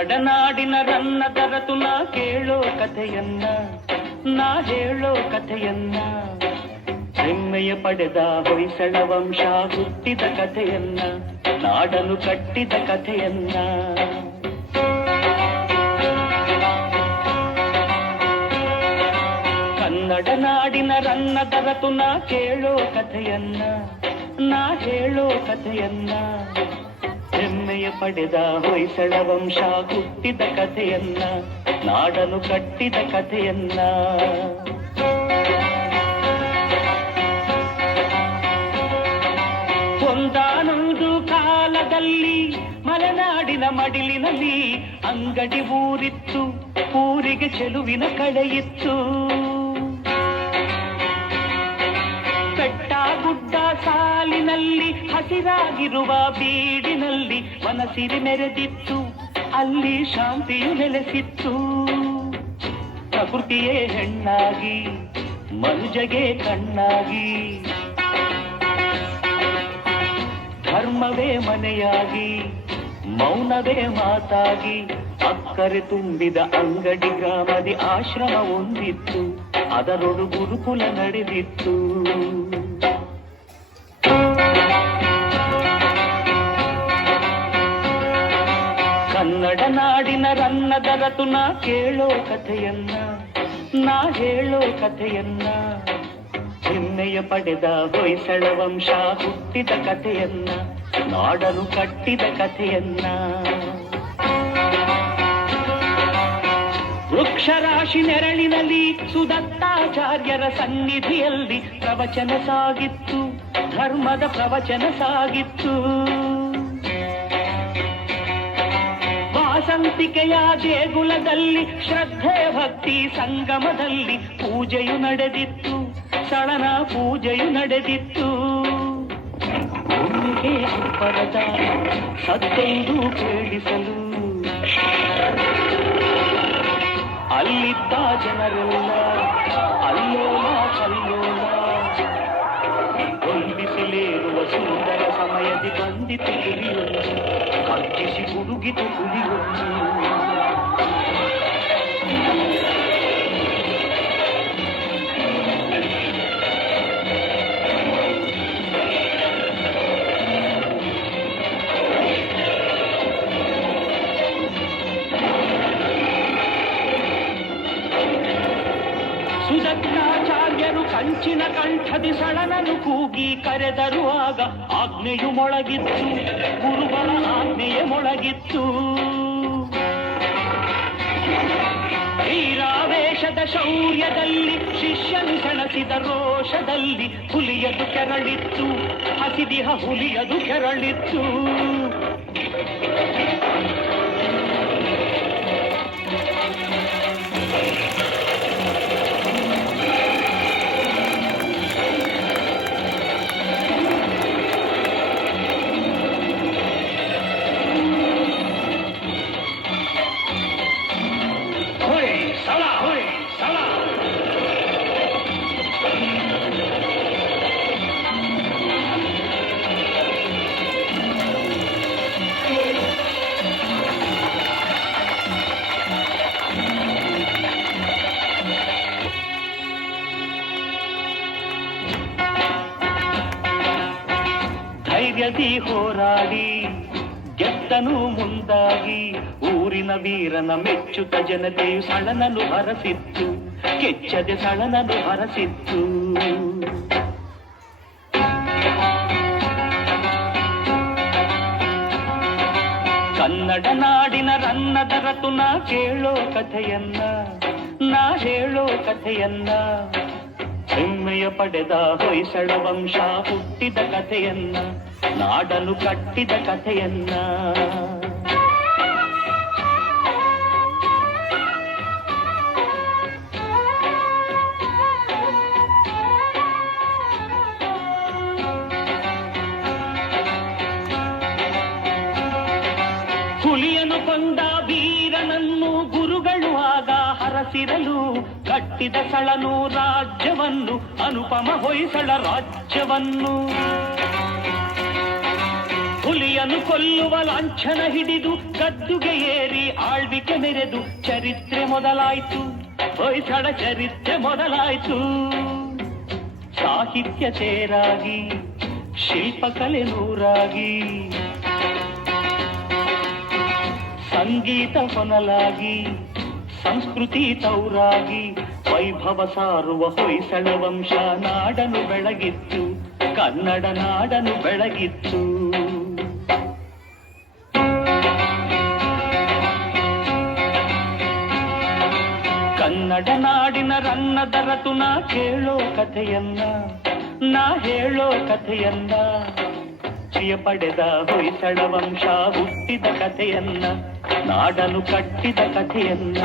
ಕನ್ನಡ ನಾಡಿನ ರನ್ನ ದರತು ನಾ ಕೇಳೋ ಕಥೆಯನ್ನ, ನಾ ಹೇಳೋ ಕಥೆಯನ್ನ. ಹೆಮ್ಮೆಯ ಪಡೆದ ಹೊಯ್ಸಳ ವಂಶ ಹುಟ್ಟಿದ ಕಥೆಯನ್ನ, ನಾಡನು ಕಟ್ಟಿದ ಕಥೆಯನ್ನ. ಕನ್ನಡ ನಾಡಿನ ರನ್ನ ದರತು ನಾ ಕೇಳೋ ಕಥೆಯನ್ನ, ನಾ ಹೇಳೋ ಕಥೆಯನ್ನ. ಹೆಮ್ಮೆಯ ಪಡೆದ ಹೊಯ್ಸಳ ವಂಶ ಹುಟ್ಟಿದ ಕಥೆಯನ್ನ ನಾಡನು ಕಟ್ಟಿದ ಕಥೆಯನ್ನ. ಒಂದಾನೊಂದು ಕಾಲದಲ್ಲಿ ಮಲೆನಾಡಿನ ಮಡಿಲಿನಲ್ಲಿ ಅಂಗಡಿ ಊರಿತ್ತು, ಊರಿಗೆ ಚೆಲುವಿನ ಕಳೆಯಿತ್ತು ಬೆಟ್ಟ ಗುಡ್ಡ ಸಾಲಿನಲ್ಲಿ, ಹಸಿರಾಗಿರುವ ಬೀಡಿನಲ್ಲಿ ಮನಸಿರಿ ಮೆರೆದಿತ್ತು, ಅಲ್ಲಿ ಶಾಂತಿಯು ನೆಲೆಸಿತ್ತು. ಪ್ರಕೃತಿಯೇ ಹೆಣ್ಣಾಗಿ, ಮನುಜಗೆ ಕಣ್ಣಾಗಿ. ಧರ್ಮವೇ ಮನೆಯಾಗಿ, ಮೌನವೇ ಮಾತಾಗಿ, ಅಕ್ಕರೆ ತುಂಬಿದ ಅಂಗಡಿ ಗ್ರಾಮದಿ ಆಶ್ರಮ ಹೊಂದಿತ್ತು ಅದರೊಳು ಗುರುಕುಲ ನಡೆದಿತ್ತು. ಕನ್ನಡ ನಾಡಿನ ರನ್ನ ದರತು ನಾ ಕೇಳೋ ಕಥೆಯನ್ನ, ನಾ ಹೇಳೋ ಕಥೆಯನ್ನ. ಹೆಮ್ಮೆಯ ಪಡೆದ ಹೊಯ್ಸಳ ವಂಶ ಹುಟ್ಟಿದ ಕಥೆಯನ್ನ ನಾಡನು ಕಟ್ಟಿದ ಕಥೆಯನ್ನ. ವೃಕ್ಷರಾಶಿ ನೆರಳಿನಲ್ಲಿ ಸುದತ್ತಾಚಾರ್ಯರ ಸನ್ನಿಧಿಯಲ್ಲಿ ಪ್ರವಚನ ಸಾಗಿತ್ತು, ಧರ್ಮದ ಪ್ರವಚನ ಸಾಗಿತ್ತು. ವಾಸಂತಿಕೆಯ ದೇಗುಲದಲ್ಲಿ ಶ್ರದ್ಧೆ ಭಕ್ತಿ ಸಂಗಮದಲ್ಲಿ ಪೂಜೆಯು ನಡೆದಿತ್ತು ಸಳನ ಪೂಜೆಯು ನಡೆದಿತ್ತು. ಪರದ ಸದ್ದೊಂದು ಕೇಳಿಸಲು. ಅಲ್ಲಿದ್ದ ಜನರೆಲ್ಲ బంది బంది పిలిగి వచ్చి కంచి శివుడుగి తొలిగి వచ్చి. ಸುದತ್ತಾಚಾರ್ಯರು ಕಂಚಿನ ಕಂಠದಿ ಸಳನನು ಕೂಗಿ ಕರೆದರು ಆಗ ಆಜ್ಞೆಯು ಮೊಳಗಿತ್ತು, ಗುರುಗಳ ಆಜ್ಞೆಯೇ ಮೊಳಗಿತ್ತು. ವೀರಾವೇಶದ ಶೌರ್ಯದಲ್ಲಿ ಶಿಷ್ಯನು ಸೆಣಸಿದ ರೋಷದಲ್ಲಿ ಹುಲಿಯದು ಕೆರಳಿತ್ತು, ಹಸಿದಿಹ ಹುಲಿಯದು ಕೆರಳಿತ್ತು. ಧೈರ್ಯದಿ ಹೋರಾಡಿ, ಗೆದ್ದನು ಮುಂದಾಗಿ, ಊರಿನ ವೀರನ ಮೆಚ್ಚುತ ಜನತೆಯು ಸಳನನು ಹರಸಿತ್ತು, ಕೆಚ್ಚದೆ ಸಳನನು ಹರಸಿತ್ತು. ಕನ್ನಡ ನಾಡಿನ ರನ್ನದ ರತುನ ಕೇಳೋ ಕಥೆಯನ್ನ, ನಾ ಹೇಳೋ ಕಥೆಯನ್ನ. ಹೆಮ್ಮೆಯ ಪಡೆದ ಹೊಯ್ಸಳ ವಂಶ ಹುಟ್ಟಿದ ಕಥೆಯನ್ನ ನಾಡನು ಕಟ್ಟಿದ ಕಥೆಯನ್ನ. ಹುಲಿಯನು ಕೊಂದ ವೀರನನ್ನು ಗುರುಗಳು ಆಗ ಹರಸಿರಲು ಕಟ್ಟಿದ ಸಳನು ರಾಜ್ಯವನ್ನು, ಅನುಪಮ ಹೊಯ್ಸಳ ರಾಜ್ಯವನ್ನು. ಹುಲಿಯನ್ನು ಕೊಲ್ಲುವ ಲಾಂಛನ ಹಿಡಿದು ಗದ್ದುಗೆ ಏರಿ ಆಳ್ವಿಕೆ ಮೆರೆದು ಚರಿತ್ರೆ ಮೊದಲಾಯ್ತು. ಹೊಯ್ಸಳ ಚರಿತ್ರೆ ಮೊದಲಾಯ್ತು. ಸಾಹಿತ್ಯ ತೇರಾಗಿ ಶಿಲ್ಪಕಲೆ ನೂರಾಗಿ, ಸಂಗೀತ ಹೊನಲಾಗಿ, ಸಂಸ್ಕೃತಿ ತೌರಾಗಿ, ವೈಭವ ಸಾರುವ ಹೊಯ್ಸಳ ವಂಶ ನಾಡನು ಬೆಳಗಿತ್ತು, ಕನ್ನಡ ನಾಡನು ಬೆಳಗಿತ್ತು. ಕನ್ನಡ ನಾಡಿನ ರನ್ನದ ಕೇಳೋ ಕಥೆಯನ್ನ, ನಾ ಹೇಳೋ ಕಥೆಯನ್ನ. ಪ್ರಿಯ ಪಡೆದ ಹೊಯ್ಸಳ ವಂಶ ಹುಟ್ಟಿದ ಕಥೆಯನ್ನ, ನಾಡನು ಕಟ್ಟಿದ ಕಥೆಯನ್ನ.